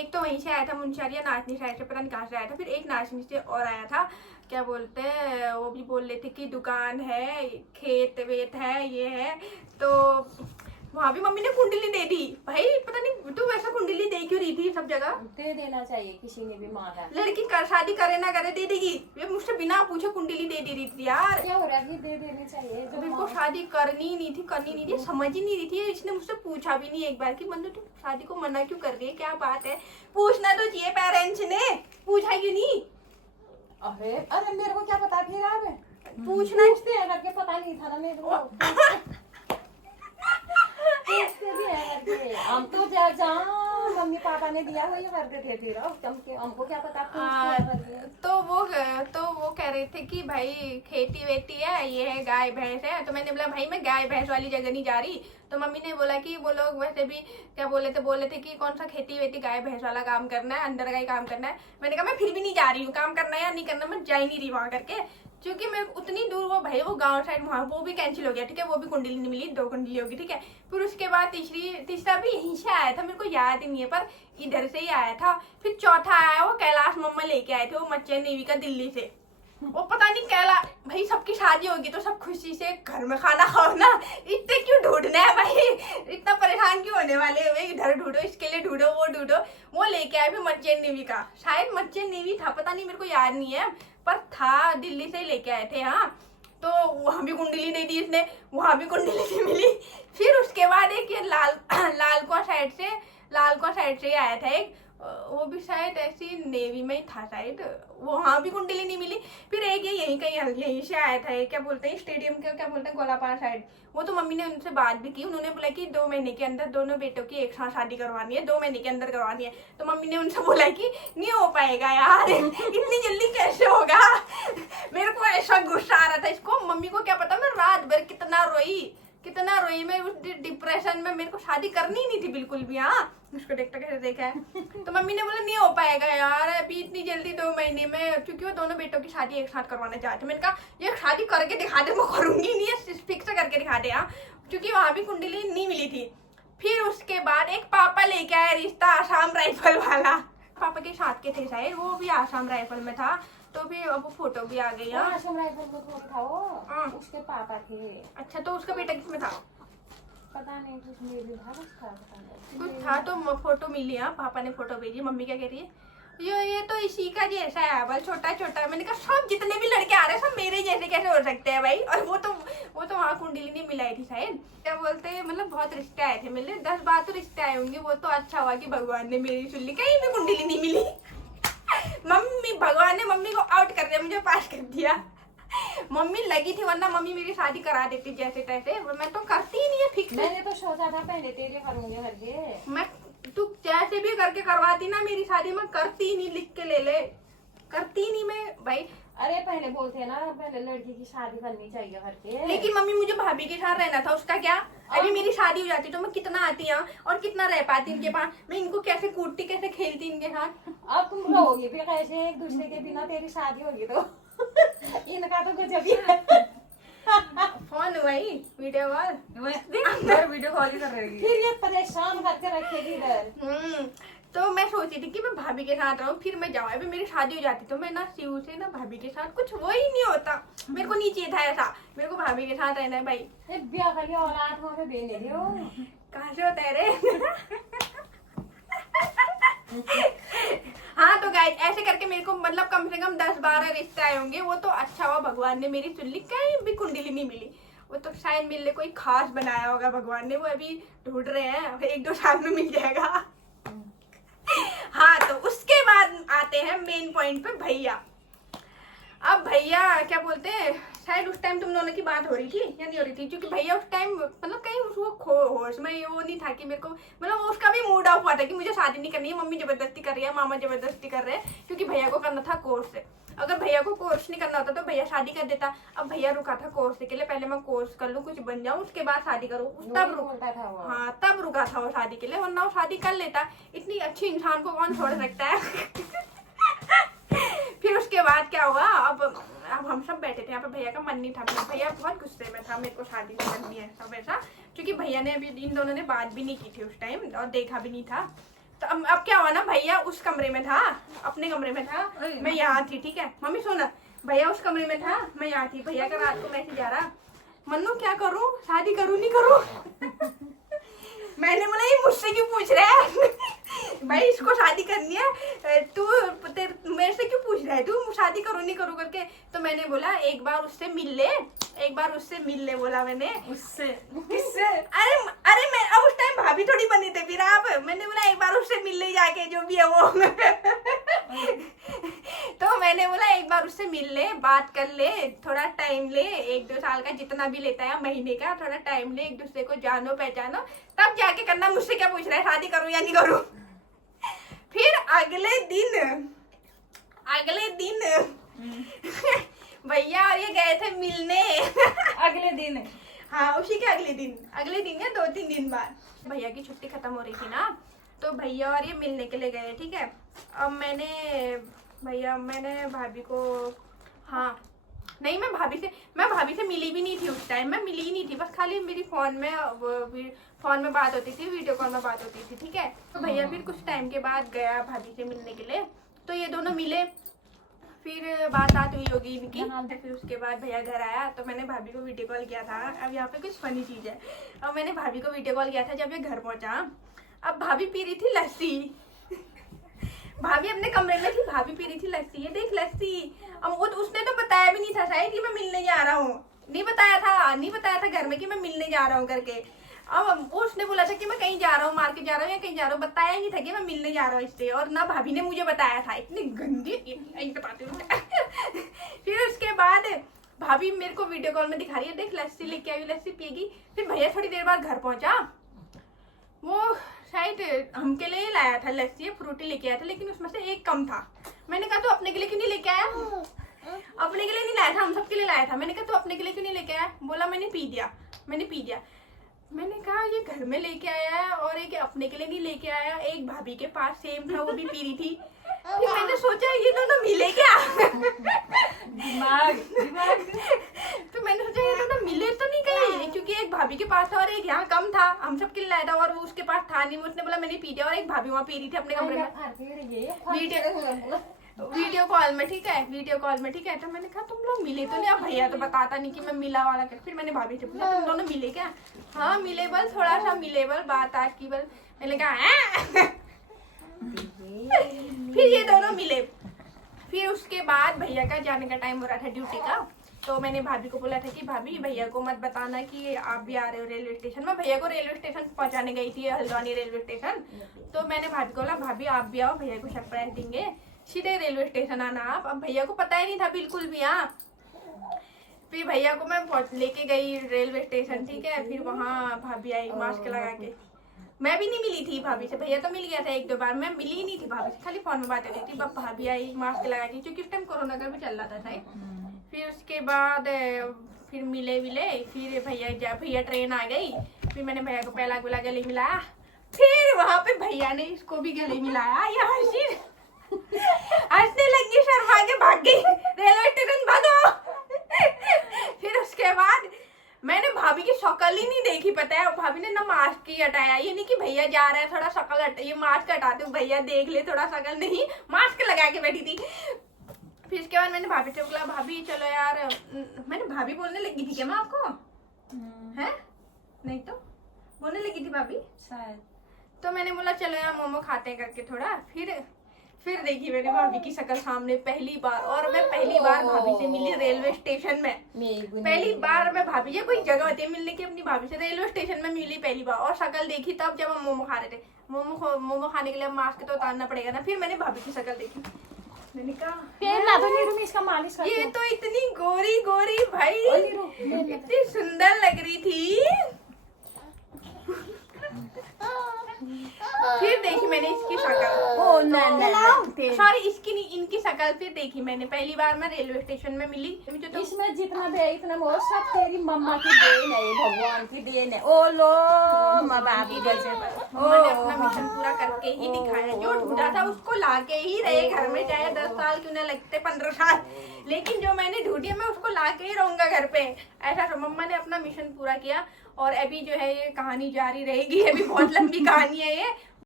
एक तो वहीं से आया था मुंशियारिया नाचनी साइड से, पता नहीं कहाँ से आया था। फिर एक नाचनी से और आया था, क्या बोलते हैं, वो भी बोल रहे थे कि दुकान है, खेत वेत है, ये है। तो वहाँ भी मम्मी ने कुंडली दे दी। भाई पता नहीं तू वैसा कुंडली दे क्यों रही थी सब जगह। दे देना चाहिए, किसी ने भी मांगा। लड़की कर शादी करे ना करे दे देगी, ये मुझसे बिना पूछे कुंडली दे रही थी यार। क्या हो रहा है, दे देनी चाहिए। जो इनको शादी करनी नहीं थी, समझ ही नहीं रही थी। इसने मुझसे पूछा भी नहीं एक बार कि मतलब तू शादी को मना क्यों कर रही है, क्या बात है। पूछना तो चाहिए, पेरेंट्स ने पूछा क्यों नहीं। अरे अरे मेरे को क्या पता, फिर आप पूछना पूछते हैं करके, पता नहीं था ना मेरे को। पूछते भी है करके, हम तो जहाँ मम्मी पापा ने दिया वही करते थे। फिर हमको क्या पता तो वो कह रहे थे कि भाई खेती वेती है, ये है गाय भैंस है। तो मैंने बोला भाई मैं गाय भैंस वाली जगह नहीं जा रही। तो मम्मी ने बोला कि वो लोग वैसे भी क्या बोले थे कि कौन सा खेती वेती गाय भैंस वाला काम करना है, अंदर का ही काम करना है। मैंने कहा मैं फिर भी नहीं जा रही हूँ, काम करना है या नहीं करना, मैं जा ही नहीं रही वहां करके। क्योंकि मैं उतनी दूर, वो भाई वो गांव साइड वहाँ, वो भी कैंसिल हो गया, ठीक है, वो भी कुंडली नहीं मिली, 2 कुंडली होगी, ठीक है। फिर उसके बाद तीसरा भी यहीं से आया था, मेरे को याद ही नहीं है पर इधर से ही आया था। फिर चौथा आया वो कैलाश मम्मा लेके आए थे, वो मच्चे नेवी का दिल्ली से। वो पता नहीं कैलाश, भाई सबकी शादी होगी तो सब खुशी से घर में खाना खाओ ना, इतने क्यों ढूंढना है भाई, इतना परेशान क्यों होने वाले हो, इधर ढूंढो, इसके लिए ढूंढो, वो ढूंढो। वो लेके आए फिर मच्चे नेवी का, शायद मच्चे नेवी था, पता नहीं मेरे को याद नहीं है, पर था, दिल्ली से ही लेके आए थे। हाँ, तो वहां भी कुंडली दे दी इसने, वहां भी कुंडली नहीं मिली। फिर उसके बाद एक ये लालकुआं साइड से ही आया था एक, वो भी शायद ऐसी नेवी में ही था शायद, वहां भी कुंडली नहीं मिली। फिर एक ये यहीं से आया था, क्या बोलते हैं स्टेडियम के, क्या बोलते हैं गोलापार साइड। वो तो मम्मी ने उनसे बात भी की, उन्होंने बोला कि 2 महीने के अंदर दोनों बेटों की एक साथ शादी करवानी है, 2 महीने के अंदर करवानी है। तो मम्मी ने उनसे बोला कि नहीं हो पाएगा यार, इतनी जल्दी कैसे होगा। मेरे को ऐसा गुस्सा आ रहा था इसको, मम्मी को क्या पता मैं रात भर कितना रोई मैं उस डिप्रेशन में, मेरे को शादी करनी नहीं थी बिल्कुल भी। हाँ, उसको देखता कैसे देखा है। तो मम्मी ने बोला नहीं हो पाएगा यार अभी इतनी जल्दी 2 महीने में, क्योंकि वो दोनों बेटों की शादी एक साथ करवाना चाहते। मैंने कहा ये शादी करके दिखा दे, मैं करूंगी नहीं है, फिक्स करके दिखा दे। हाँ, क्योंकि वहां भी कुंडली नहीं मिली थी। फिर उसके बाद एक पापा लेके आया रिश्ता, आसाम राइफल वाला, पापा के साथ के थे शायद, वो भी आसाम राइफल में था। तो फिर अब वो फोटो भी आ गई। आसाम राइफल में थोड़ी था वो, उसके पापा थे। अच्छा, तो उसका बेटा किसमें था? पता नहीं, कुछ मेरे था, कुछ था। तो फोटो मिली, हाँ, पापा ने फोटो भेजी। मम्मी क्या कह रही है, ये तो इसी का जैसा है, बल छोटा छोटा। मैंने कहा सब जितने भी लड़के आ रहे हैं सब मेरे जैसे कैसे हो सकते हैं भाई। और वो तो वहाँ कुंडली नहीं मिलाई थी शायद, क्या बोलते हैं, मतलब बहुत रिश्ते आए थे मिलने, 10-12 तो रिश्ते आए होंगे। वो तो अच्छा हुआ कि भगवान ने मेरी सुन ली, कहीं भी कुंडली नहीं मिली। भगवान ने मम्मी को आउट कर दिया, मुझे पास कर दिया। मम्मी लगी थी, वरना मम्मी मेरी शादी करा देती जैसे तैसे। मैं तो करती ही नहीं है फिक्स। मैंने तो सोचा था पहले तेरे करूंगी करके, मैं तू जैसे भी करके करवाती ना मेरी शादी, में करती नहीं, लिख के ले करती नहीं मैं भाई। अरे पहले बोलते ना, पहले लड़की की शादी करनी चाहिए करके। लेकिन मम्मी मुझे भाभी के साथ रहना था, उसका क्या। अभी मेरी शादी हो जाती तो मैं कितना आती यहाँ और कितना रह पाती इनके पास, मैं इनको कैसे कूटती, कैसे खेलती इनके साथ। अब तुम रहोगी फिर कैसे एक दूसरे के बिना, तेरी शादी होगी तो इनका तो कुछ अभी फोन वही वीडियो कॉल ही कर रही फिर ये परेशान करके रखेगी इधर। तो मैं सोची थी कि मैं भाभी के साथ रहूं, फिर मैं जाऊँ। अभी मेरी शादी हो जाती तो मैं ना शिव से ना भाभी के साथ, कुछ वो ही नहीं होता। मेरे को नहीं चाहिए था ऐसा, मेरे को भाभी के साथ रहना है भाई। ब्याह खाली औलाद हमें बेने दियो, कहाँ से होता है रे। हाँ, तो गाइस ऐसे करके मेरे को मतलब कम से कम 10-12 रिश्ते आए होंगे। वो तो अच्छा हुआ भगवान ने मेरी सुन ली, कहीं भी कुंडली नहीं मिली। वो तो शायद मिलने कोई खास बनाया होगा भगवान ने, वो अभी ढूंढ रहे हैं, 1-2 साल में मिल जाएगा। हाँ, तो उसके बाद आते हैं मेन पॉइंट पे, भैया। अब भैया क्या बोलते हैं, शायद उस टाइम तुम दोनों की बात हो रही थी या नहीं हो रही थी, क्योंकि भैया उस टाइम मतलब कहीं उसको होश में वो नहीं था कि मेरे को, मतलब उसका भी मूड ऑफ हुआ था कि मुझे शादी नहीं करनी है, मम्मी जबरदस्ती कर रही है, मामा जबरदस्ती कर रहे हैं, क्योंकि भैया को करना था कोर्स से। अगर भैया को कोर्स नहीं करना होता तो भैया शादी कर देता। अब भैया रुका था कोर्स के लिए, पहले मैं कोर्स कर लूँ, कुछ बन जाऊँ, उसके बाद शादी करूँ, तब रुका था वो। हाँ, तब रुका था वो शादी के लिए, वरना वो शादी कर लेता। इतनी अच्छी इंसान को कौन छोड़ सकता है। फिर उसके बाद क्या हुआ, अब हम सब बैठे थे यहाँ पे, भैया का मन नहीं था, भैया बहुत गुस्से में था, मेरे को शादी नहीं करनी है सब ऐसा, क्योंकि भैया ने अभी इन दोनों ने बात भी नहीं की थी उस टाइम और देखा भी नहीं था। तो अब क्या हुआ ना, भैया उस कमरे में था, अपने कमरे में था, मैं यहाँ थी, ठीक है मम्मी सुना, भैया उस कमरे में था, मैं यहाँ थी, भैया का रात को मैसेज आ रहा, मन्नू क्या करूँ, शादी करूँ नहीं करूँ। मैंने बोला ये मुझसे क्यों पूछ रहा है भाई, इसको शादी करनी है, तू मेरे से क्यों पूछ रहा है, तू शादी करूँ नहीं करूँ करके। तो मैंने बोला एक बार उससे मिल ले, एक बार उससे मिल ले, बोला मैंने। उससे किससे? अरे मैं अब उस टाइम भाभी थोड़ी बनी थे फिर आप, मैंने बोला एक बार उससे मिल ले जाके, जो भी है वो। तो मैंने बोला एक बार उससे मिल ले, बात कर ले, थोड़ा टाइम ले, 1-2 साल का जितना भी लेता है महीने का, थोड़ा टाइम ले, एक दूसरे को जानो पहचानो, तब जाके करना। मुझसे क्या पूछ रहा है शादी करूं या नहीं करूं। फिर अगले दिन भैया और ये गए थे मिलने। अगले दिन? हाँ उसी के अगले दिन या 2-3 दिन बाद भैया की छुट्टी खत्म हो रही थी ना, तो भैया और ये मिलने के लिए गए, ठीक है। अब मैंने भाभी को, हाँ नहीं मैं भाभी से मिली भी नहीं थी उस टाइम, मैं मिली ही नहीं थी, बस खाली मेरी फोन में बात होती थी, वीडियो कॉल में बात होती थी, ठीक है। तो भैया फिर कुछ टाइम के बाद गया भाभी से मिलने के लिए, तो ये दोनों मिले, फिर बात हुई होगी इनकी। फिर उसके बाद भैया घर आया, तो मैंने भाभी को वीडियो कॉल किया था। अब यहाँ पे कुछ फनी चीज है, अब मैंने भाभी को वीडियो कॉल किया था जब ये घर पहुंचा। अब भाभी पी रही थी लस्सी, भाभी अपने कमरे में थी, भाभी पी रही थी लस्सी, ये देख लस्सी। अब उसने तो बताया भी नहीं था शायद कि मैं मिलने जा रहा हूँ, नहीं बताया था घर में कि मैं मिलने जा रहा हूँ करके। अब उसने बोला था कि मैं कहीं जा रहा हूँ, मार्केट जा रहा हूँ या कहीं जा रहा हूँ, बताया नहीं था कि मैं मिलने जा रहा हूँ इससे, और ना भाभी ने मुझे बताया था, इतनी गंदी बताती हूँ। फिर उसके बाद भाभी मेरे को वीडियो कॉल में दिखा रही है, देख लस्सी लेके आई, लस्सी पिएगी। फिर भैया थोड़ी देर बाद घर पहुंचा, वो शायद हमके लिए ही लाया था लस्सी, फ्रूटी लेके आया था, लेकिन उसमें से एक कम था। मैंने कहा तो अपने के लिए क्यों नहीं लेके आया, अपने के लिए नहीं लाया था, हम सबके लिए लाया था। मैंने कहा तो अपने के लिए क्यों नहीं लेके आया, बोला मैंने पी दिया। मैंने कहा ये घर में लेके आया है और एक अपने के लिए नहीं लेके आया, एक भाभी के पास सेम था, वो भी पी रही थी। फिर मैंने सोचा ये दोनों मिले क्या। दिमाग तो मैंने सोचा ये दोनों मिले तो नहीं कहीं, क्योंकि एक भाभी के पास था और एक यहाँ कम था, हम सबके लिए लाया था, और वो उसके पास था नहीं, उसने बोला मैंने पी दिया, और एक भाभी वहाँ पी रही थी अपने कमरे में वीडियो कॉल में, ठीक है। तो मैंने कहा तुम लोग मिले तो नहीं, अब भैया तो बताता नहीं कि मैं मिला वाला कर। फिर मैंने भाभी से पूछा तुम दोनों मिले क्या, हाँ मिले बल, थोड़ा सा मिले बल, बात की बल। मैंने कहा फिर ये दोनों मिले। फिर उसके बाद भैया का जाने का टाइम हो रहा था ड्यूटी का, तो मैंने भाभी को बोला था कि भाभी भैया को मत बताना कि आप भी आ रहे हो रेलवे स्टेशन। मैं भैया को रेलवे स्टेशन पहुंचाने गई थी, हल्द्वानी रेलवे स्टेशन। तो मैंने भाभी को बोला भाभी आप भी आओ, भैया को सरप्राइज देंगे, सीधे रेलवे स्टेशन आना आप। अब भैया को पता ही नहीं था बिल्कुल भी। फिर भैया को मैं लेके गई रेलवे स्टेशन, ठीक है। फिर वहाँ भाभी आई मास्क लगा के, मैं भी नहीं मिली थी भाभी से, भैया तो मिल गया था 1-2 बार, मैं मिली ही नहीं थी भाभी से, खाली फोन में बात हो रही थी। बस भाभी आई मास्क लगा के, क्योंकि उस टाइम कोरोना का भी चल रहा था शायद। फिर उसके बाद फिर मिले, फिर भैया ट्रेन आ गई। फिर मैंने भैया को पहला गुला गले मिलाया, फिर वहाँ पे भैया ने इसको भी गले मिलाया। यार हंसने लगी, शर्मा के भाग गई, रेलवे स्टेशन भागो। फिर उसके बाद मैंने भाभी की शक्ल ही नहीं देखी, पता है भाभी ने ना मास्क ही हटाया, ये नहीं कि भैया जा रहा है थोड़ा शक्ल हटाइए, मास्क हटाते हो भैया देख ले थोड़ा शक्ल, नहीं मास्क लगा के बैठी थी। फिर उसके बाद मैंने भाभी से बोला भाभी चलो यार, मैंने भाभी बोलने लगी थी क्या मैं आपको, है नहीं तो बोलने लगी थी भाभी शायद। तो मैंने बोला चलो यार मोमो खाते हैं करके थोड़ा। फिर देखी मेरी भाभी की शक्ल सामने पहली बार, और मैं पहली बार भाभी से मिली रेलवे स्टेशन में। पहली बार मैं भाभी, ये कोई जगह होती है मिलने की, अपनी भाभी से रेलवे स्टेशन में मिली पहली बार, और शक्ल देखी तब जब हम मोमो खा रहे थे। मोमो खाने के लिए मास्क तो उतारना पड़ेगा ना। फिर मैंने भाभी की शक्ल देखी, मैंने कहा इसका मालिश कर, ये तो इतनी गोरी भाई, इतनी सुंदर लग रही थी। फिर देखी मैंने इसकी शक्ल, सॉरी इसकी नहीं, इनकी शक्ल फिर देखी मैंने पहली बार। मैं रेलवे स्टेशन में मिली, मुझे तो इसमें जितना दे इतना वो सब तेरी मम्मा की देन है, भगवान की देन है। ओ लो माँ बाप की गजब, मैंने अपना मिशन पूरा करके ही दिखाया, जो ढूंढा था उसको लाके ही रहे घर में, चाहे 10 साल क्यों ना लगते, 15 साल, लेकिन जो मैंने ढूंढी मैं उसको लाके ही रहूंगा घर पे। ऐसा तो मम्मा ने अपना मिशन पूरा किया। और अभी जो है ये कहानी जारी रहेगी, अभी बहुत लंबी कहानी है ये,